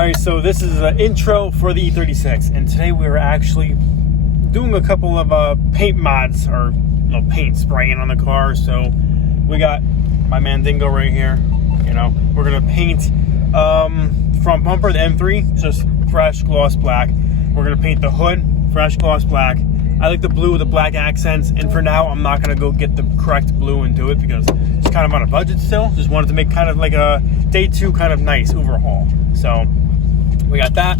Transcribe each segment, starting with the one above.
Alright, so this is an intro for the E36, and today we're actually doing a couple of paint mods, or paint spraying on the car. So we got my Mandingo right here. You know, we're gonna paint front bumper, the M3, just fresh gloss black. We're gonna paint the hood, fresh gloss black. I like the blue with the black accents, and for now I'm not gonna go get the correct blue and do it because it's kind of on a budget still. Just wanted to make kind of like a day two kind of nice overhaul. So we got that.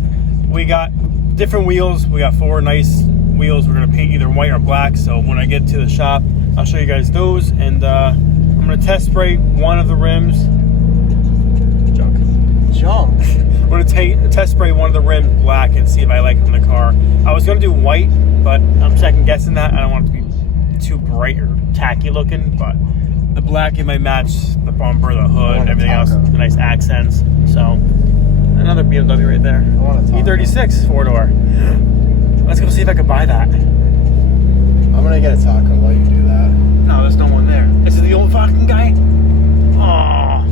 We got different wheels. We got 4 nice wheels. We're gonna paint either white or black. So when I get to the shop, I'll show you guys those. And I'm gonna test spray one of the rims. Junk. I'm gonna test spray one of the rims black and see if I like it in the car. I was gonna do white, but I'm second guessing that. I don't want it to be too bright or tacky looking, but the black, it might match the bumper, the hood, and everything else. The nice accents. So another BMW right there. E36 4-door. Let's go see if I can buy that. I'm gonna get a taco while you do that. No, there's no one there. This is the old fucking guy? Oh.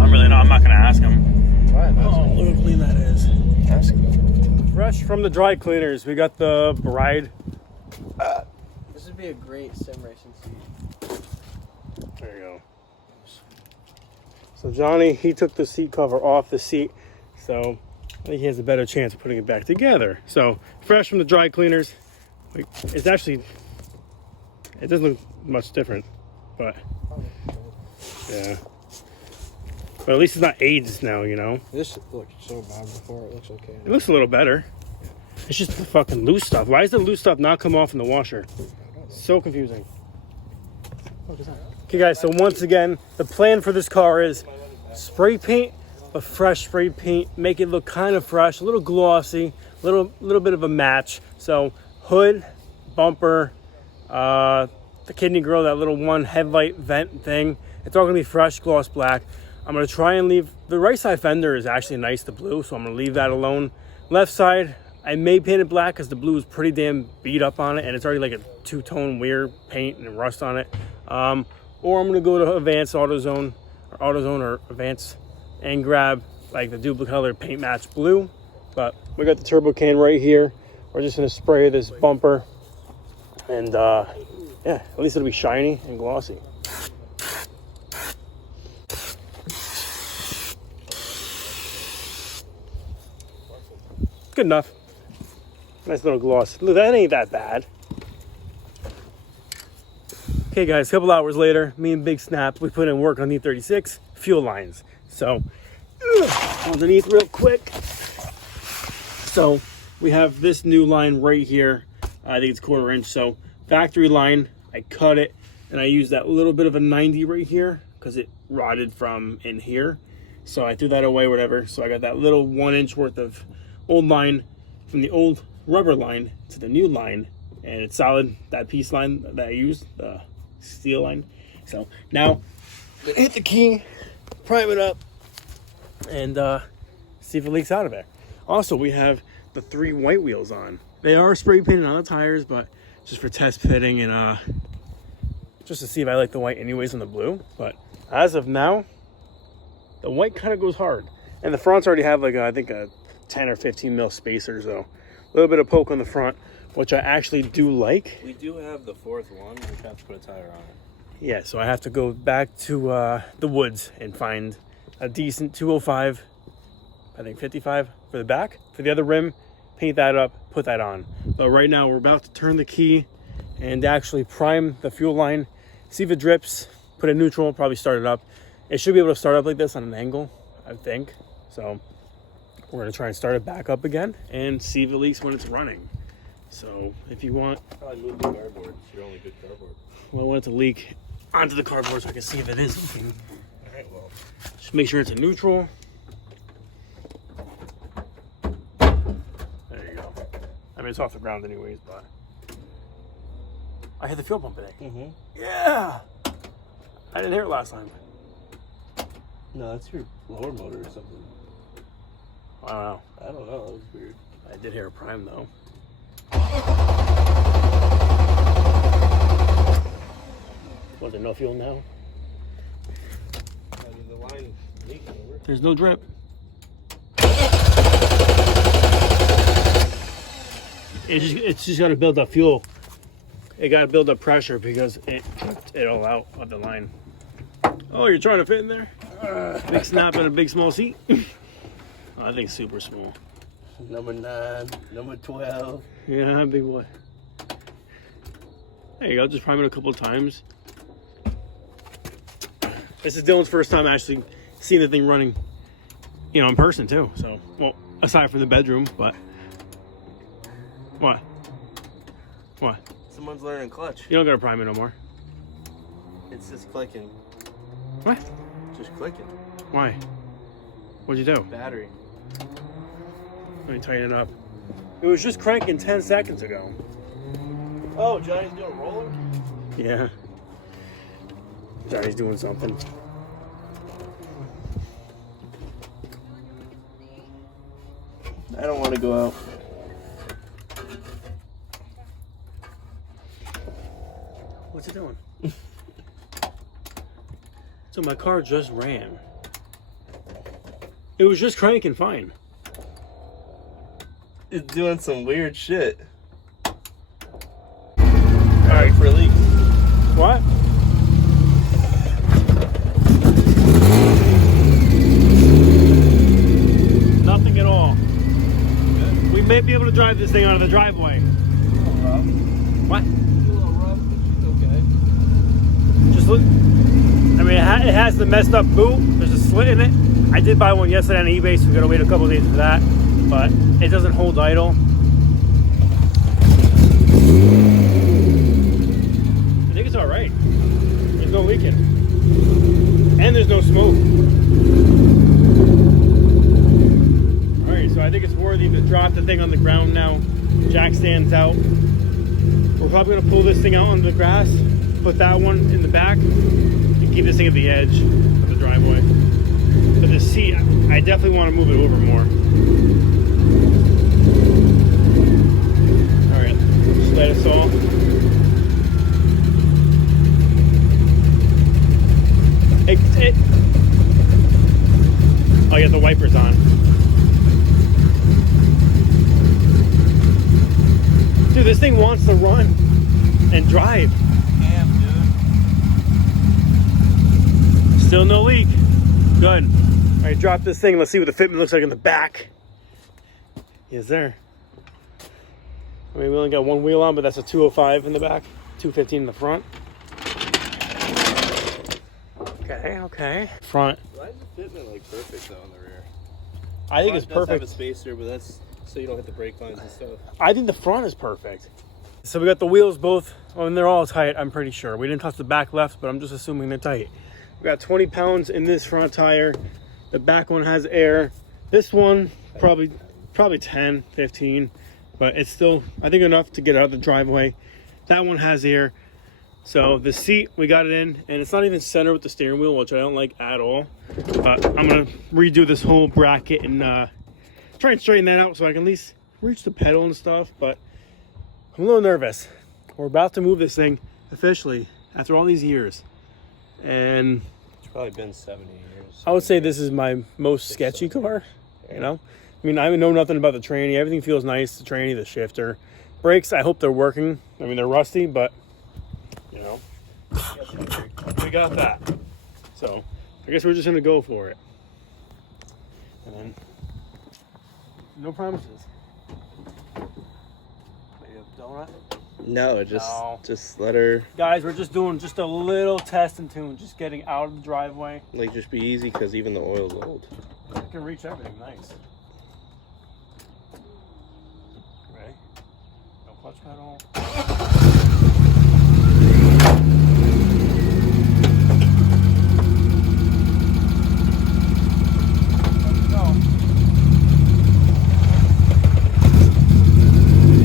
I'm not gonna ask him. Fine, oh, look how clean that is. Ask him. Fresh from the dry cleaners, we got the Bride. This would be a great sim racing seat. There you go. So Johnny, he took the seat cover off the seat, so I think he has a better chance of putting it back together. So fresh from the dry cleaners. It's actually, it doesn't look much different, but yeah. But at least it's not aged now, you know. This looked so bad before. It looks okay. It looks a little better. It's just the fucking loose stuff. Why does the loose stuff not come off in the washer? So confusing. What is that? Okay, guys. So once again, the plan for this car is spray paint, but fresh spray paint. Make it look kind of fresh, a little glossy, little bit of a match. So hood, bumper, the kidney grill, that little one headlight vent thing. It's all gonna be fresh gloss black. I'm gonna try and leave, the right side fender is actually nice, the blue, so I'm gonna leave that alone. Left side, I may paint it black because the blue is pretty damn beat up on it, and it's already like a two-tone weird paint and rust on it. Or I'm gonna go to Advanced AutoZone or Advanced and grab like the duplicate color paint match blue. But we got the turbo can right here. We're just gonna spray this bumper, and yeah, at least it'll be shiny and glossy. Good enough. Nice little gloss. Look, that ain't that bad. Okay, guys, a couple hours later, me and Big Snap, we put in work on the E36 fuel lines. So, underneath real quick. So, we have this new line right here. I think it's 1/4 inch. So, factory line, I cut it, and I used that little bit of a 90 right here because it rotted from in here. So, I threw that away, whatever. So, I got that little 1 inch worth of old line from the old rubber line to the new line, and it's solid. That piece line that I used, the steel line. So now hit the key, prime it up, and see if it leaks out of there. Also, we have the 3 white wheels on. They are spray painted on the tires, but just for test fitting and just to see if I like the white anyways on the blue. But as of now, the white kind of goes hard, and the fronts already have like I think a 10 or 15 mil spacer, so a little bit of poke on the front, which I actually do like. We do have the 4th one. We have to put a tire on it. Yeah, so I have to go back to the woods and find a decent 205, I think 55 for the back. For the other rim, paint that up, put that on. But right now we're about to turn the key and actually prime the fuel line, see if it drips, put it in neutral, probably start it up. It should be able to start up like this on an angle, I think. So we're gonna try and start it back up again and see if it leaks when it's running. So if you want, Probably move the cardboard. It's your only good cardboard. well, I want it to leak onto the cardboard so I can see if it is leaking. All right, well. Just make sure it's in neutral. There you go. I mean, it's off the ground anyways, but I hit the fuel pump today. Mm-hmm. Yeah. I didn't hear it last time. No, that's your lower motor or something. I don't know. I don't know. That was weird. I did hear a prime though. Was there no fuel now? I mean, the line leaking. There's no drip. It's just got to build up fuel. It got to build up pressure because it kicked it all out of the line. Oh, you're trying to fit in there? Big snap and a big small seat. I think super small. Number 9, number 12. Yeah, big boy. There you go. Just prime it a couple of times. This is Dylan's first time actually seeing the thing running, you know, in person too. So, well, aside from the bedroom, but what? What? Someone's learning clutch. You don't gotta prime it no more. It's just clicking. What? Just clicking. Why? What'd you do? Battery. Let me tighten it up. It was just cranking 10 seconds ago. Oh, Johnny's doing a roller? Yeah. Johnny's doing something. I don't want to go out. What's it doing? So my car just ran. It was just cranking fine. It's doing some weird shit. Alright, for leaks. What? Nothing at all. Good. We may be able to drive this thing out of the driveway. What? Just look. I mean, it has the messed up boot. There's a slit in it. I did buy one yesterday on eBay, so we gotta wait a couple of days for that. But it doesn't hold idle. I think it's all right. There's no leaking, and there's no smoke. All right, so I think it's worthy to drop the thing on the ground now. Jack stands out. We're probably gonna pull this thing out on the grass, put that one in the back, and keep this thing at the edge of the driveway. But the seat, I definitely want to move it over more. All right, just let us off. I'll get the wipers on. Dude, this thing wants to run and drive. Damn, dude. Still no leak. Good. All right, drop this thing. Let's see what the fitment looks like in the back. Yes, there. I mean, we only got one wheel on, but that's a 205 in the back, 215 in the front. Okay, okay. Front. Why is the fitment like perfect though on the rear? I think it's Front does perfect. have a spacer, but that's so you don't hit the brake lines and stuff. I think the front is perfect. So we got the wheels both, and they're all tight, I'm pretty sure. We didn't touch the back left, but I'm just assuming they're tight. We got 20 pounds in this front tire. The back one has air. This one, probably 10, 15, but it's still, I think, enough to get out of the driveway. That one has air. So the seat, we got it in, and it's not even centered with the steering wheel, which I don't like at all. But I'm gonna redo this whole bracket and try and straighten that out so I can at least reach the pedal and stuff. But I'm a little nervous. We're about to move this thing officially after all these years. And It's probably been 70 years. I would say this is my most sketchy car, you know? I mean, I know nothing about the tranny. Everything feels nice, the tranny, the shifter. Brakes, I hope they're working. I mean, they're rusty, but, you know, we got that. So, I guess we're just going to go for it. And then, no promises. Maybe a donut? No, just let her Guys, we're just doing just a little test and tune, just getting out of the driveway. like just be easy because even the oil's old. I can reach everything, nice. Ready? No clutch pedal. Let's go.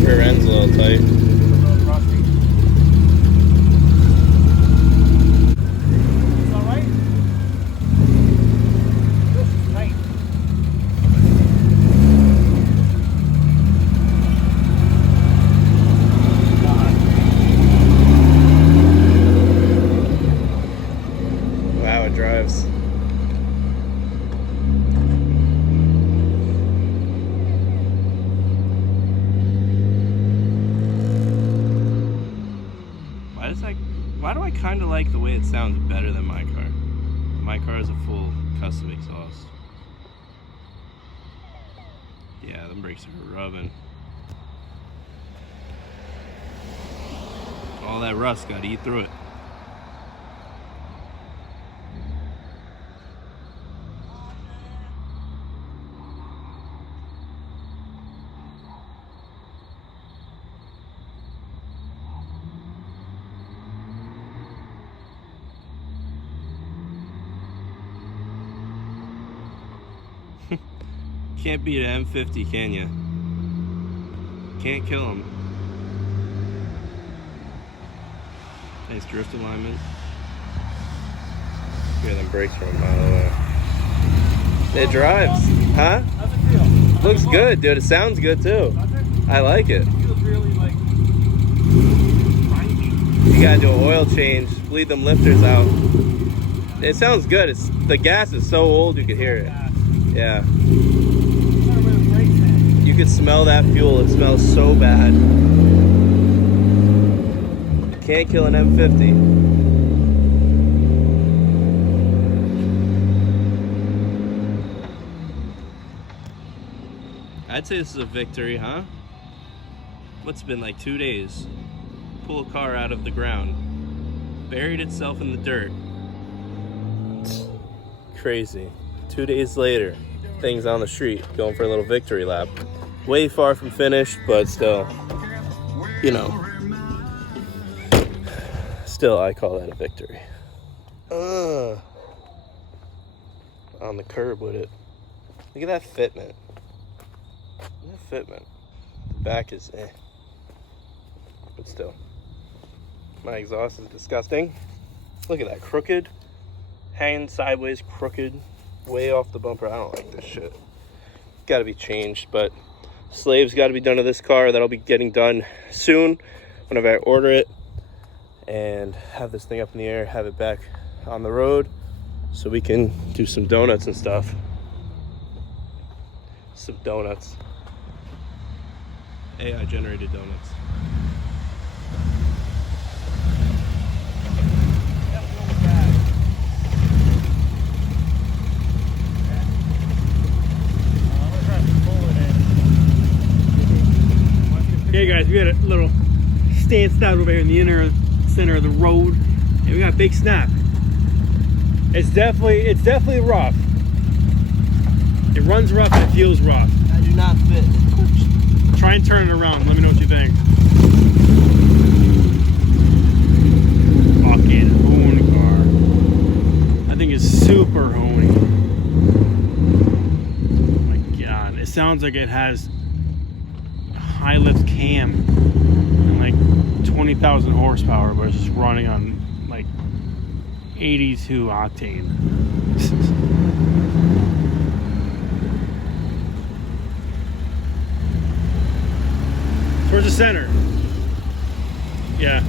Rear end's a little tight. A little rusty. It's all right. This is tight. God. kind of like the way it sounds better than my car. My car is a full custom exhaust. Yeah, the brakes are rubbing. All that rust got to eat through it. Can't beat an M50, can you? Can't kill him. Nice drift alignment. Hear them brakes from a mile away. It drives, huh? How's it feel? Looks good, dude. It sounds good too. Does it? I like it. It feels really like You gotta do an oil change, bleed them lifters out. It sounds good. It's the gas is so old you could hear it. Yeah. You could smell that fuel. It smells so bad. Can't kill an M50. I'd say this is a victory, huh? What's been like 2 days? Pull a car out of the ground. Buried itself in the dirt. Crazy. 2 days later, things on the street, going for a little victory lap. Way far from finished, but still, you know. Still, I call that a victory. On the curb with it. Look at that fitment. Look at that fitment. The back is eh. But still. My exhaust is disgusting. Look at that, crooked. Hanging sideways, crooked. Way off the bumper. I don't like this shit. Gotta be changed, but slave's gotta be done to this car. That'll be getting done soon whenever I order it. And have this thing up in the air, have it back on the road so we can do some donuts and stuff. Some donuts. AI generated donuts. Hey guys, we got a little stance out over here in the center of the road, and we got a big snap. It's definitely rough. It runs rough and it feels rough. I do not fit. Try and turn it around. Let me know what you think. Fucking hone car. I think it's super honey. Oh my god. It sounds like it has a high lift cam and like 20,000 horsepower, but it's just running on like 82 octane. Towards the center. Yeah.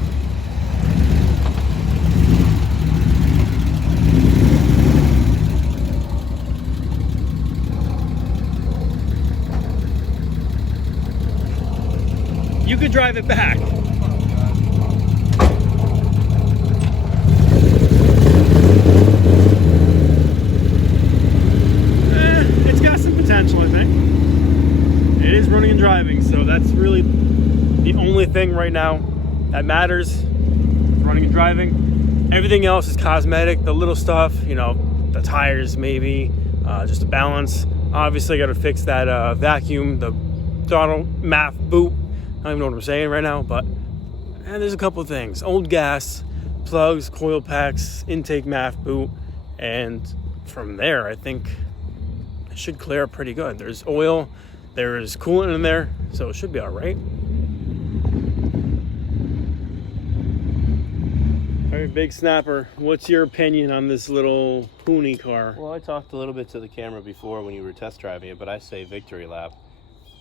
You could drive it back. It's got some potential, I think. It is running and driving, so that's really the only thing right now that matters. Running and driving. Everything else is cosmetic. The little stuff, you know, the tires maybe, just a balance. Obviously, I got to fix that vacuum, the throttle MAF boot. I don't even know what I'm saying right now, but there's a couple of things. Old gas, plugs, coil packs, intake MAF boot, and from there, I think it should clear up pretty good. There's oil, there's coolant in there, so it should be all right. All right, Big Snapper, what's your opinion on this little pony car? Well, I talked a little bit to the camera before when you were test driving it, but I say victory lap.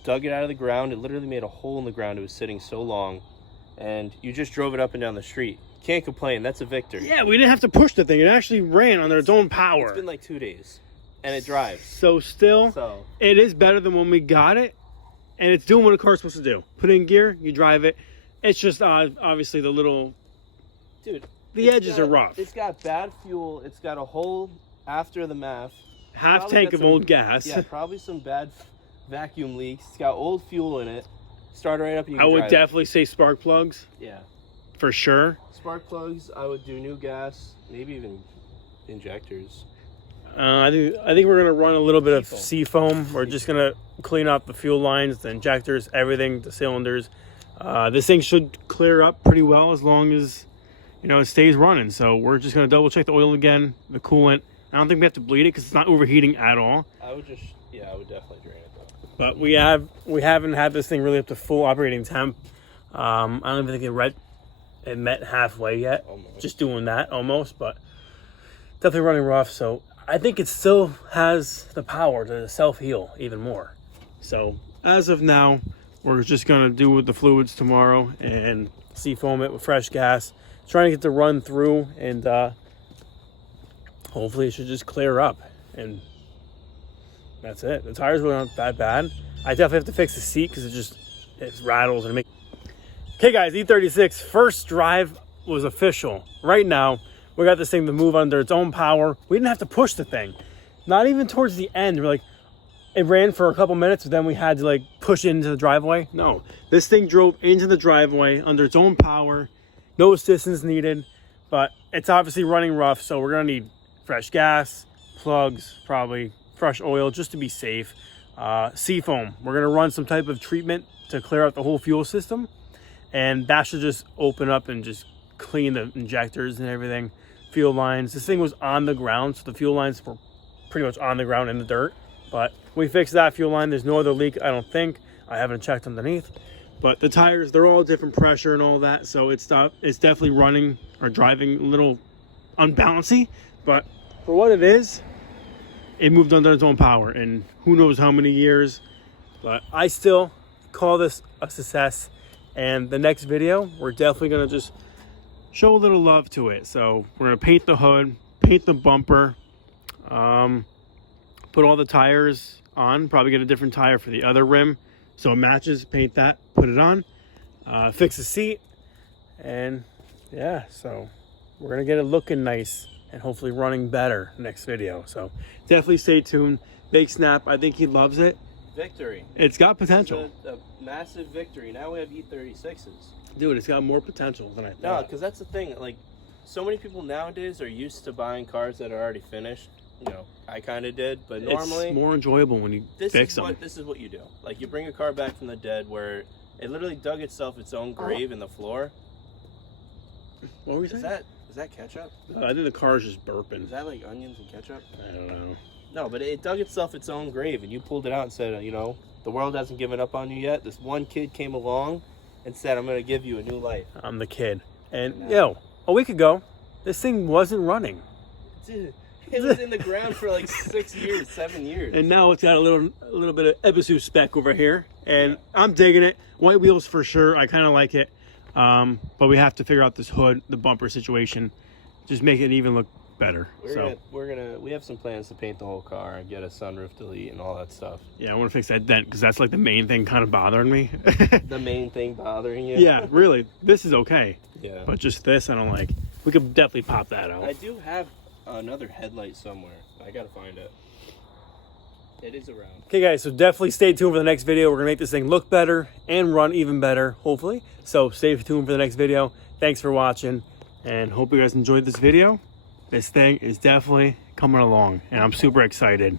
Dug it out of the ground. It literally made a hole in the ground. It was sitting so long, and you just drove it up and down the street. Can't complain. That's a victory. Yeah, we didn't have to push the thing. It actually ran under its own power. It's been like 2 days, and it drives. So still, it is better than when we got it, and it's doing what a car's supposed to do. Put it in gear, you drive it. It's just obviously the little... Dude, the edges are rough. It's got bad fuel. It's got a hole after the MAF. Half Probably tank got of some- old gas. Yeah, probably some bad vacuum leaks. It's got old fuel in it. Start right up. And you I can would drive it. definitely say spark plugs Yeah. for sure. Spark plugs. I would do new gas. Maybe even injectors. I think we're gonna run a little bit of Seafoam. seafoam. We're just gonna clean up the fuel lines, the injectors, everything, the cylinders. This thing should clear up pretty well as long as it stays running. So we're just gonna double check the oil again, the coolant. I don't think we have to bleed it because it's not overheating at all. I would definitely drain it though. But we haven't had this thing really up to full operating temp. I don't even think it met halfway yet. Almost. Just doing that almost, but definitely running rough. So I think it still has the power to self-heal even more. So as of now, we're just gonna do with the fluids tomorrow and seafoam it with fresh gas, trying to get the run through, and hopefully it should just clear up. And that's it. The tires were not that bad. I definitely have to fix the seat because it rattles and it makes. Okay guys, E36 first drive was official. Right now, we got this thing to move under its own power. We didn't have to push the thing. Not even towards the end. We're like, it ran for a couple minutes, but then we had to like push into the driveway. No, this thing drove into the driveway under its own power. No assistance needed, but it's obviously running rough. So we're gonna need fresh gas, plugs, probably fresh oil just to be safe. Seafoam, we're gonna run some type of treatment to clear out the whole fuel system. And that should just open up and just clean the injectors and everything. Fuel lines. This thing was on the ground, so the fuel lines were pretty much on the ground in the dirt. But we fixed that fuel line. There's no other leak, I don't think. I haven't checked underneath. But the tires, they're all different pressure and all that. So it's definitely running or driving a little unbalancy. But for what it is, it moved under its own power. And who knows how many years. But I still call this a success. And the next video, we're definitely going to just show a little love to it. So we're going to paint the hood, paint the bumper, put all the tires on, probably get a different tire for the other rim so it matches, paint that, put it on, fix the seat, and yeah, so we're going to get it looking nice and hopefully running better next video. So definitely stay tuned. Big Snap, I think he loves it. Victory. It's got potential. A massive victory. Now we have E36s. Dude, it's got more potential than I thought. No, because that's the thing. Like, so many people nowadays are used to buying cars that are already finished. I kind of did, but normally it's more enjoyable when you fix them. This is what you do. Like, you bring a car back from the dead where it literally dug itself its own grave in the floor. What were you saying? Is that ketchup? I think the car's just burping. Is that like onions and ketchup? I don't know. No, but it dug itself its own grave, and you pulled it out and said, the world hasn't given up on you yet. This one kid came along and said, I'm going to give you a new life. I'm the kid. And, a week ago, this thing wasn't running. Dude, it was in the ground for like 6 years, 7 years. And now it's got a little bit of Ebisu speck over here. And I'm digging it. White wheels for sure. I kind of like it. But we have to figure out this hood, the bumper situation. Just make it even look better. We have some plans to paint the whole car and get a sunroof delete and all that stuff. Yeah, I want to fix that dent because that's like the main thing kind of bothering me. The main thing bothering you? Yeah, really. This is okay. Yeah. But just this, I don't like. We could definitely pop that out. I do have another headlight somewhere. I gotta find it. It is around. Okay, guys, so definitely stay tuned for the next video. We're gonna make this thing look better and run even better, hopefully. So stay tuned for the next video. Thanks for watching, and hope you guys enjoyed this video. This thing is definitely coming along, and I'm super excited.